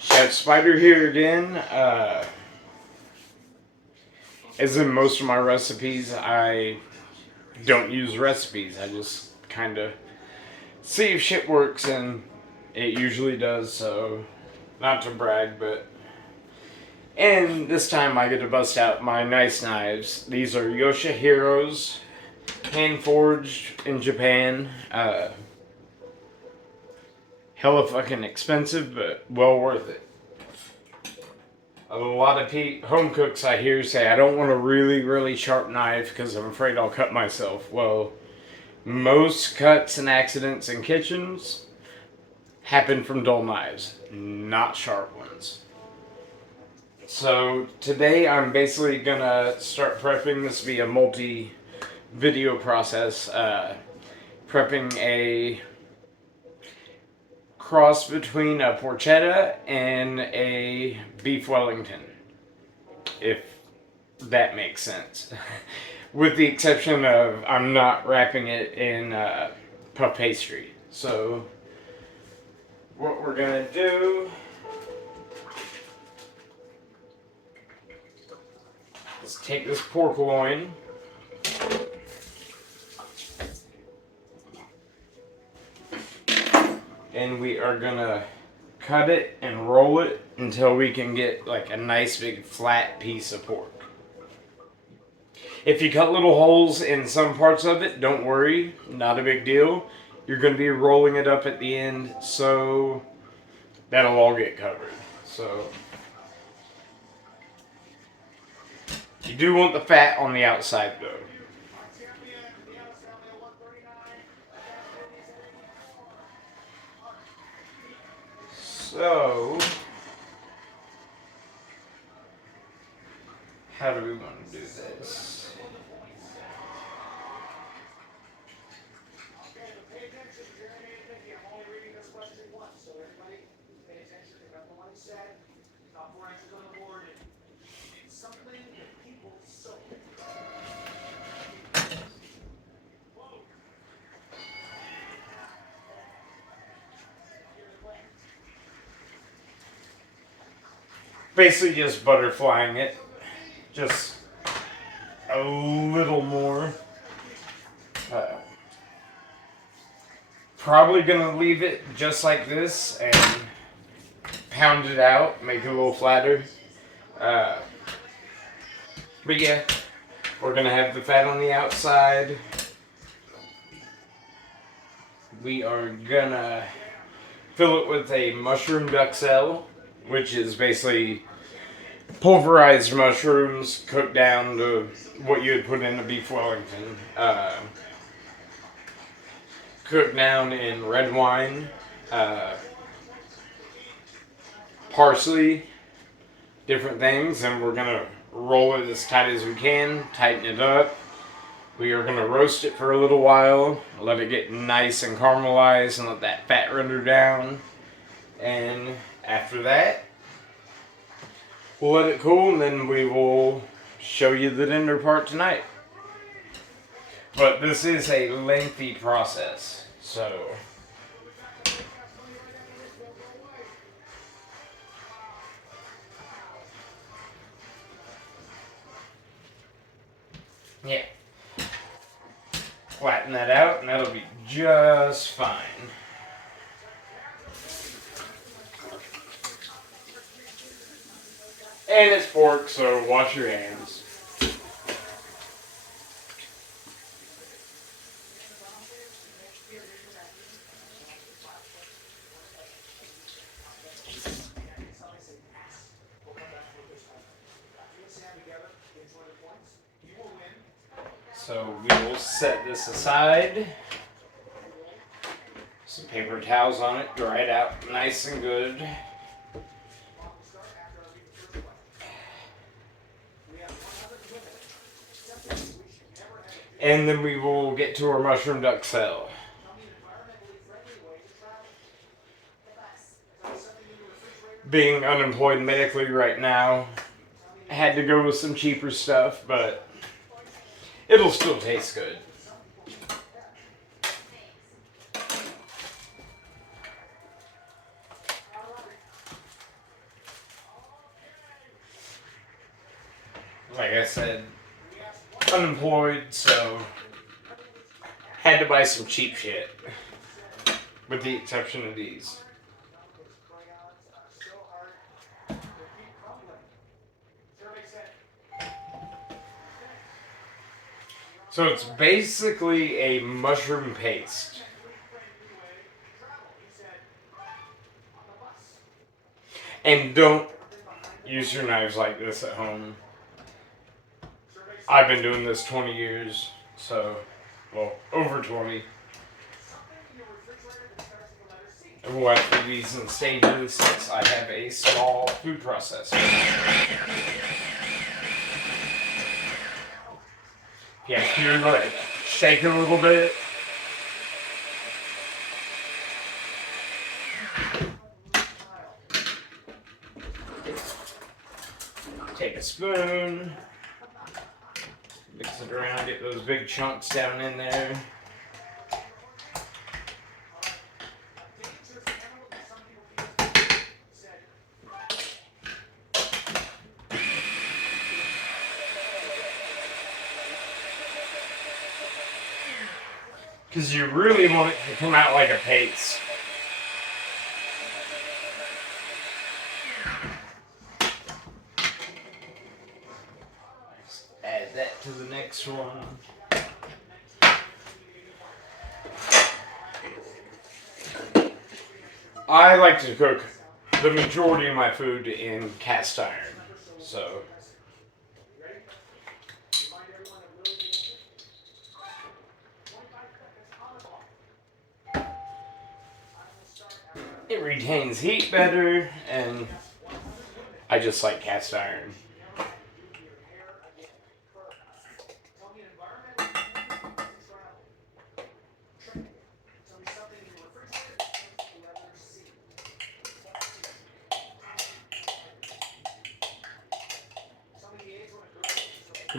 Chef Spider here again. As in most of my recipes, I don't use recipes. I just kind of see if shit works, and it usually does, so not to brag, but. And this time I get to bust out my nice knives. These are Yoshihiro's, hand forged in Japan. Hella fucking expensive, but well worth it. A lot of home cooks I hear say, I don't want a really, really sharp knife because I'm afraid I'll cut myself. Well, most cuts and accidents in kitchens happen from dull knives, not sharp ones. So today I'm basically gonna start prepping. This will be a multi-video process. Prepping a cross between a porchetta and a beef Wellington, if that makes sense. With the exception of I'm not wrapping it in puff pastry. So what we're gonna do is take this pork loin, and we are gonna cut it and roll it until we can get like a nice big flat piece of pork. If you cut little holes in some parts of it, don't worry, not a big deal. You're gonna be rolling it up at the end, so that'll all get covered. So you do want the fat on the outside though. So, how do we want to do this? Basically just butterflying it, just a little more. Probably gonna leave it just like this and pound it out, make it a little flatter. But yeah, we're gonna have the fat on the outside. We are gonna fill it with a mushroom duxelle, which is basically pulverized mushrooms cooked down to what you would put in a beef Wellington. Cooked down in red wine, parsley, different things, and we're gonna roll it as tight as we can, tighten it up. We are gonna roast it for a little while, let it get nice and caramelized, and let that fat render down. And after that, we'll let it cool, and then we will show you the dinner part tonight. But this is a lengthy process, so yeah. Flatten that out, and that'll be just fine. And it's pork, so wash your hands. So we will set this aside. Some paper towels on it, dry it out nice and good. And then we will get to our mushroom duxelle. Being unemployed medically right now, I had to go with some cheaper stuff, but it'll still taste good. like I said, unemployed, so had to buy some cheap shit, with the exception of these. So it's basically a mushroom paste. And don't use your knives like this at home. I've been doing this 20 years, so, well, over 20. I've watched these in stages since I have a small food processor. Yeah, you're going to shake it a little bit. Take a spoon, mix it around, get those big chunks down in there. Because you really want it to come out like a paste. Add that to the next one. I like to cook the majority of my food in cast iron, so. It retains heat better, and I just like cast iron.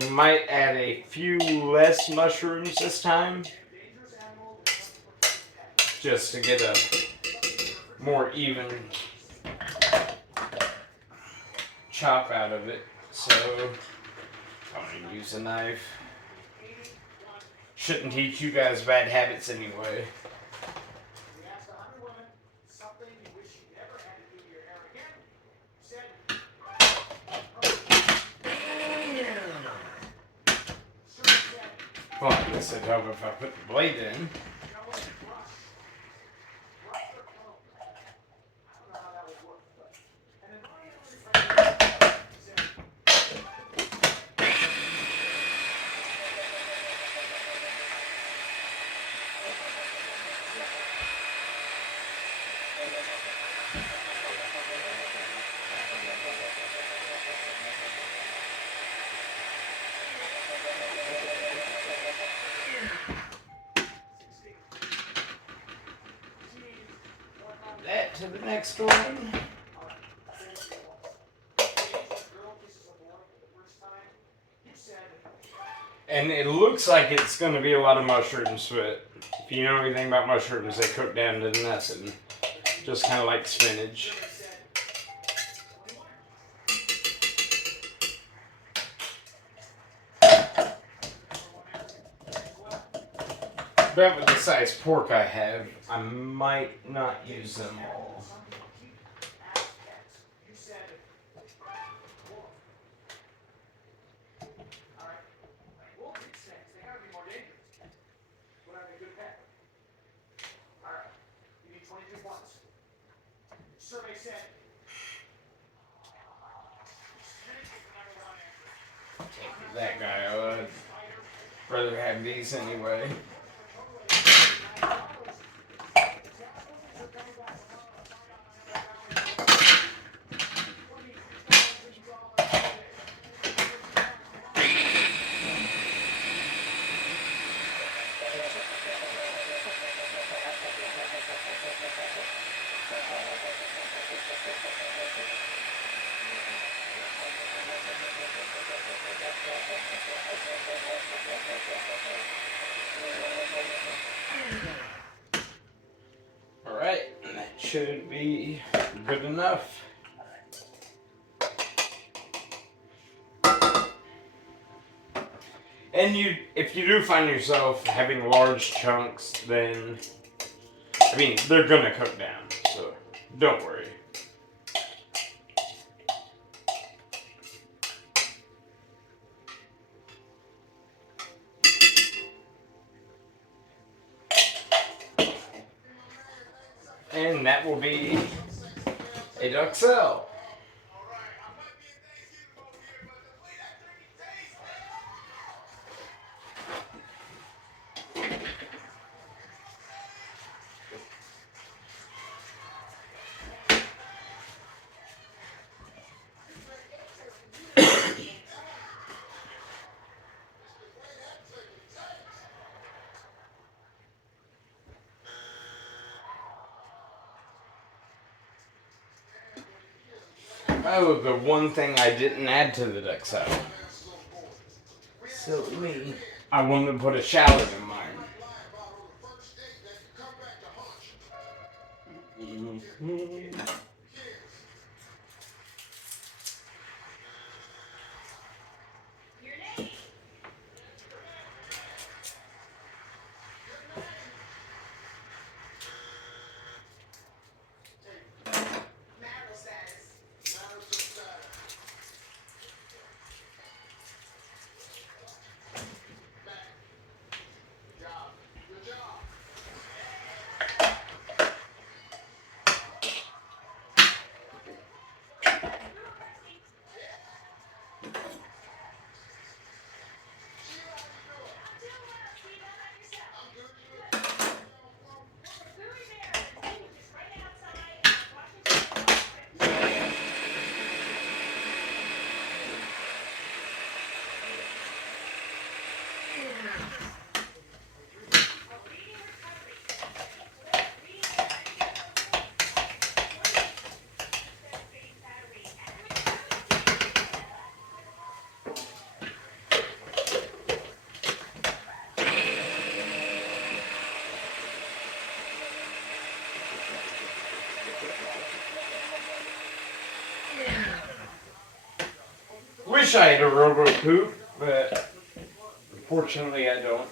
You might add a few less mushrooms this time, just to get a more even chop out of it. So, I'm gonna use a knife. Shouldn't teach you guys bad habits anyway. Well, I guess I'd help if I put the blade in. That to the next one. And it looks like it's going to be a lot of mushrooms, but if you know anything about mushrooms, they cook down to nothing. Just kind of like spinach. But with the size pork I have, I might not use them all. Take that guy, I would rather have these anyway. Alright, that should be good enough. And if you do find yourself having large chunks, then I mean they're gonna cook down, so don't worry. And that will be a duxelle. Oh, the one thing I didn't add to the duxelle. Silly me. I wanted to put a shallot in mine. Mm-hmm. Wish I had a robo poop, but unfortunately I don't.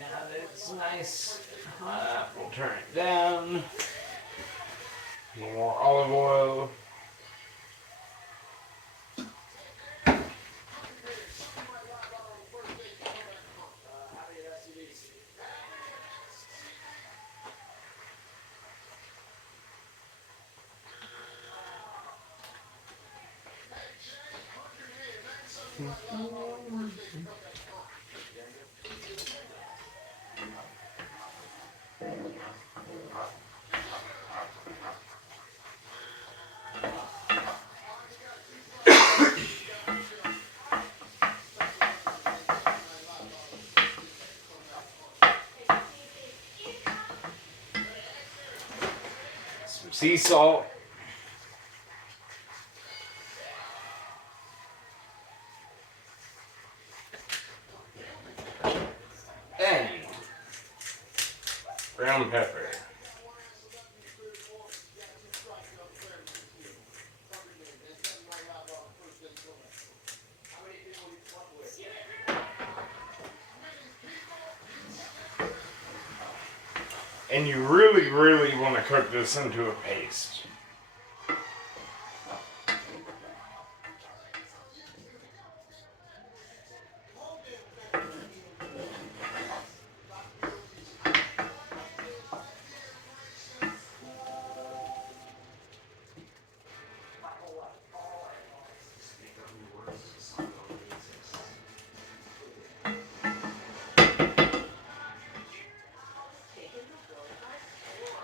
Now that it's nice, we'll turn it down. More olive oil. Some sea salt. And brown pepper. And you really, really want to cook this into a paste.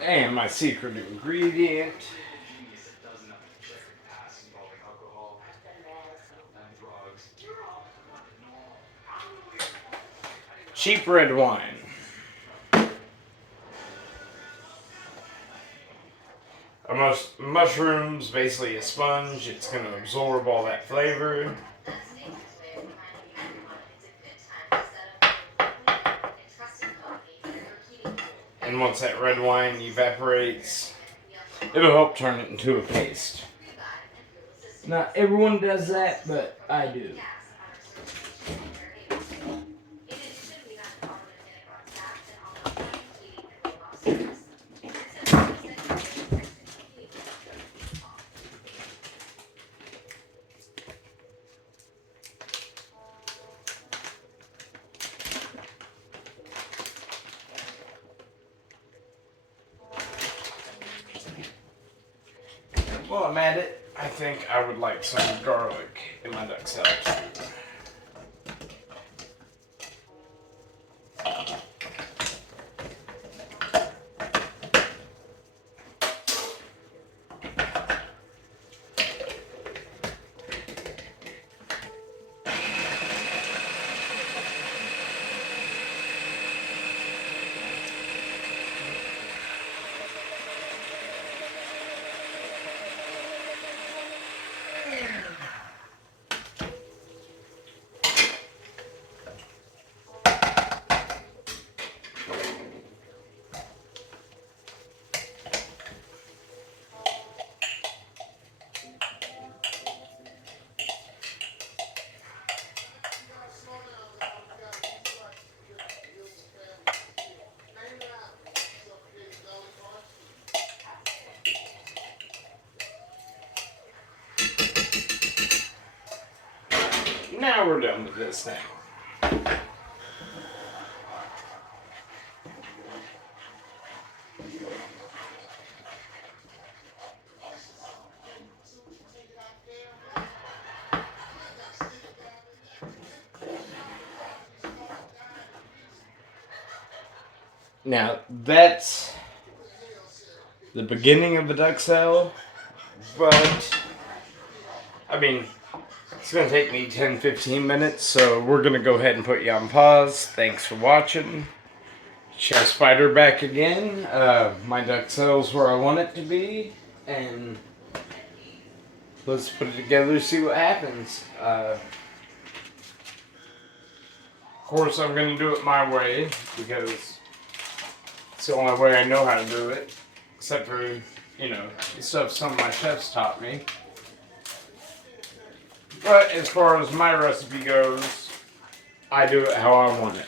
And my secret ingredient. Cheap red wine. Mushrooms, basically a sponge. It's going to absorb all that flavor. And once that red wine evaporates, it'll help turn it into a paste. Not everyone does that, but I do. While I'm at it, I think I would like some garlic in my duck salad. Now we're done with this thing. Now, that's the beginning of the duck sale, but, I mean, it's going to take me 10-15 minutes, so we're going to go ahead and put you on pause. Thanks for watching. Chef Spider back again. My duck sale's where I want it to be, and let's put it together, see what happens. Of course, I'm going to do it my way, because it's the only way I know how to do it. Except for, you know, the stuff some of my chefs taught me. But as far as my recipe goes, I do it how I want it.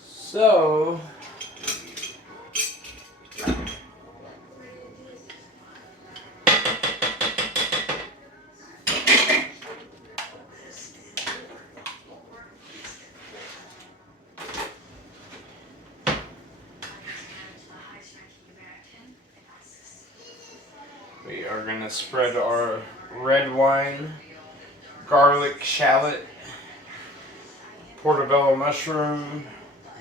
So, we are going to spread our red wine, garlic, shallot, portobello mushroom,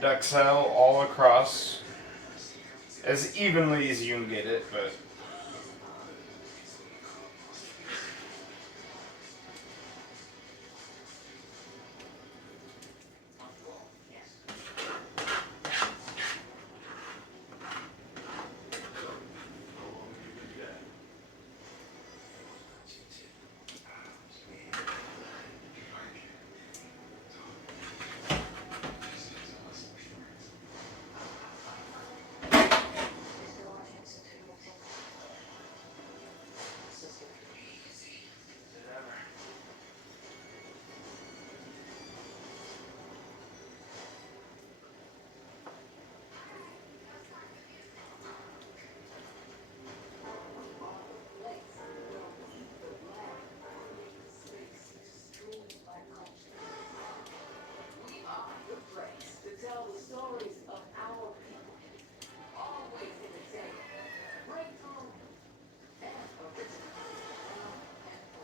duck salad all across as evenly as you can get it, but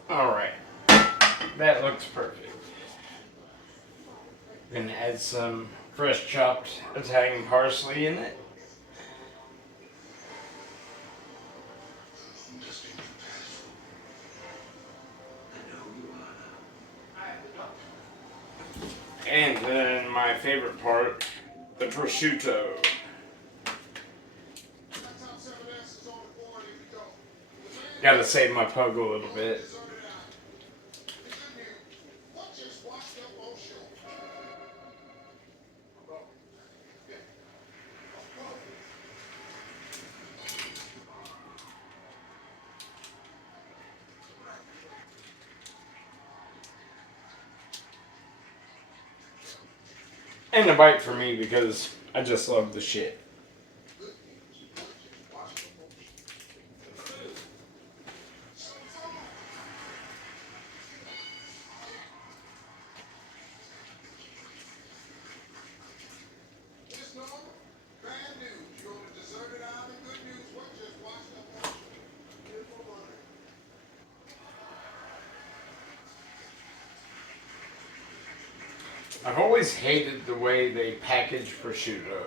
alright. That looks perfect. We're going to add some fresh chopped Italian parsley in it. And then my favorite part, the prosciutto. Gotta save my pug a little bit. And a bite for me because I just love the shit. I've always hated the way they package prosciutto.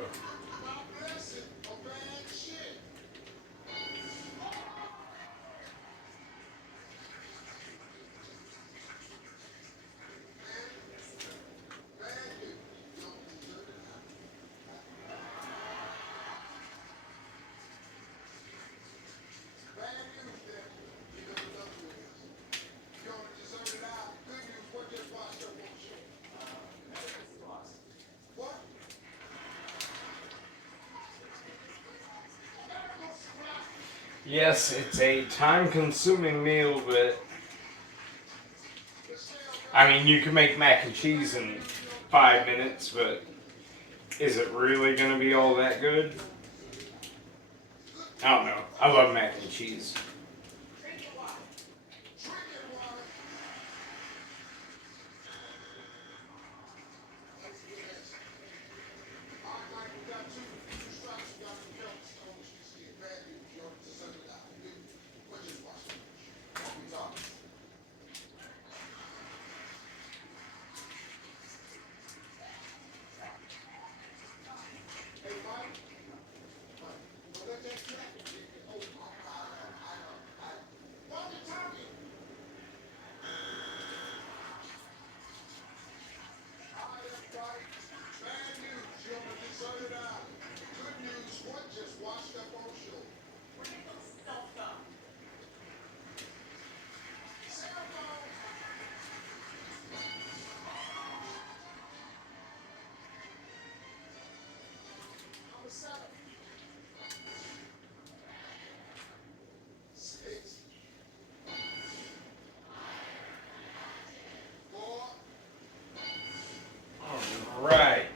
Yes, it's a time-consuming meal, but I mean, you can make mac and cheese in 5 minutes, but is it really gonna be all that good? I don't know. I love mac and cheese. Right.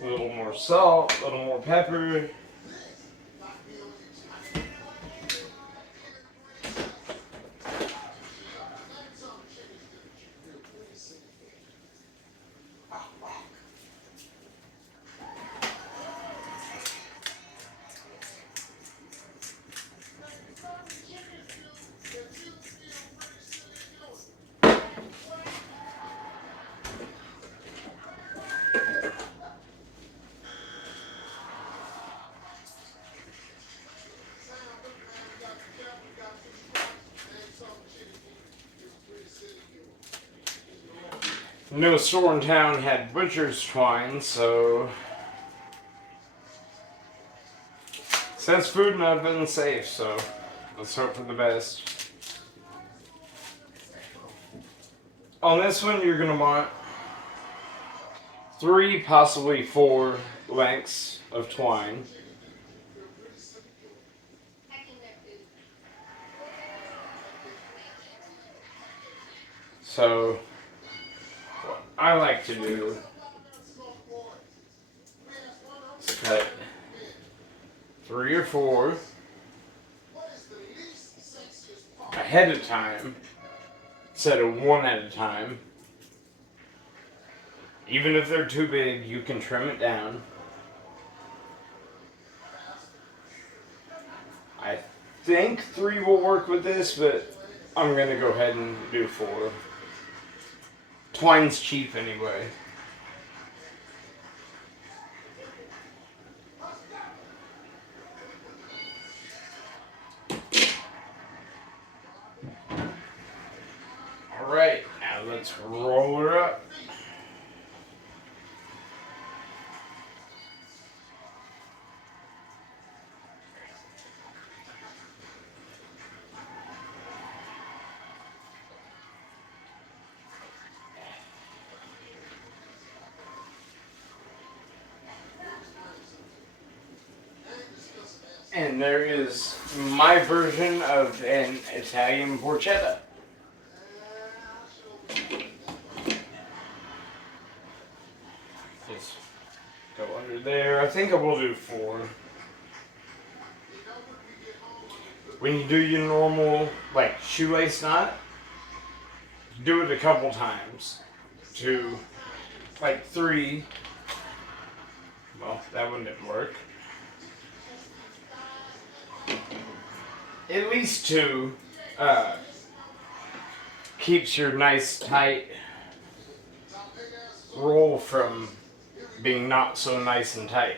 A little more salt, a little more pepper. No store in town had butcher's twine, so says food not been safe, so let's hope for the best. On this one, you're gonna want 3, possibly 4 lengths of twine. So, what I like to do is cut 3 or 4 ahead of time instead of 1 at a time. Even if they're too big, you can trim it down. I think 3 will work with this, but I'm gonna go ahead and do 4. Twine's cheap anyway. Alright, now let's roll her up. And there is my version of an Italian porchetta. Just go under there. I think I will do 4. When you do your normal, like, shoelace knot, do it a couple times. 2, like 3. Well, that one didn't work. At least 2 keeps your nice tight roll from being not so nice and tight.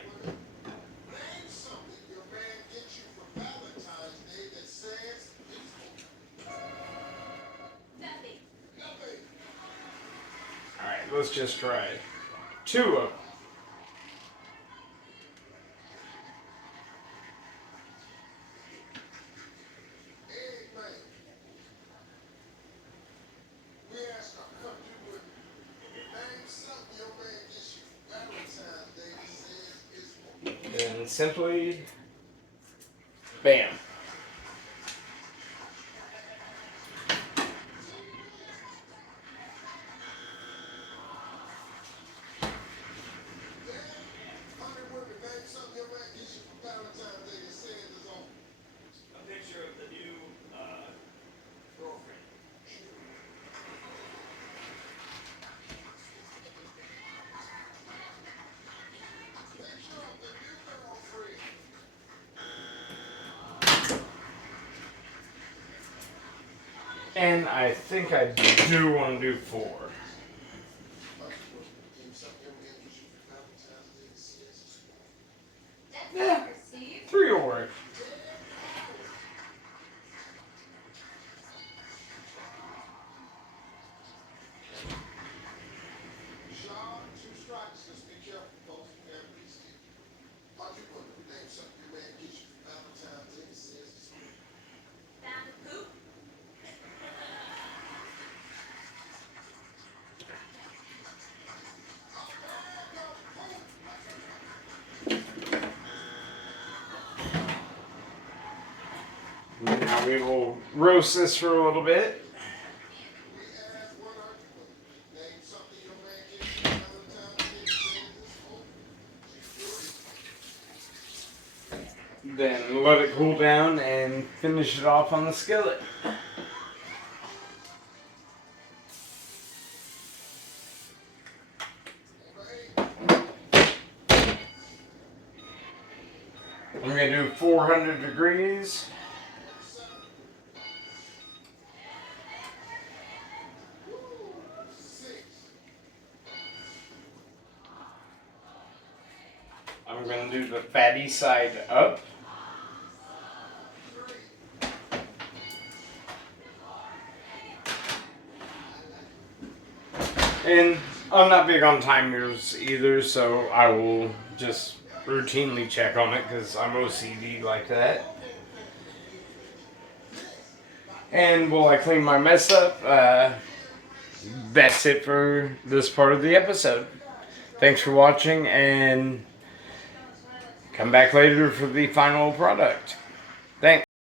Alright, let's just try 2 of them. And simply, bam. A picture of the new girlfriend. And I think I do want to do 4. Yeah, 3 will work. Now we will roast this for a little bit. Then let it cool down and finish it off on the skillet. I'm going to do 400 degrees. I'm going to do the fatty side up. And I'm not big on timers either, so I will just routinely check on it because I'm OCD like that. And while I clean my mess up, that's it for this part of the episode. Thanks for watching, and come back later for the final product.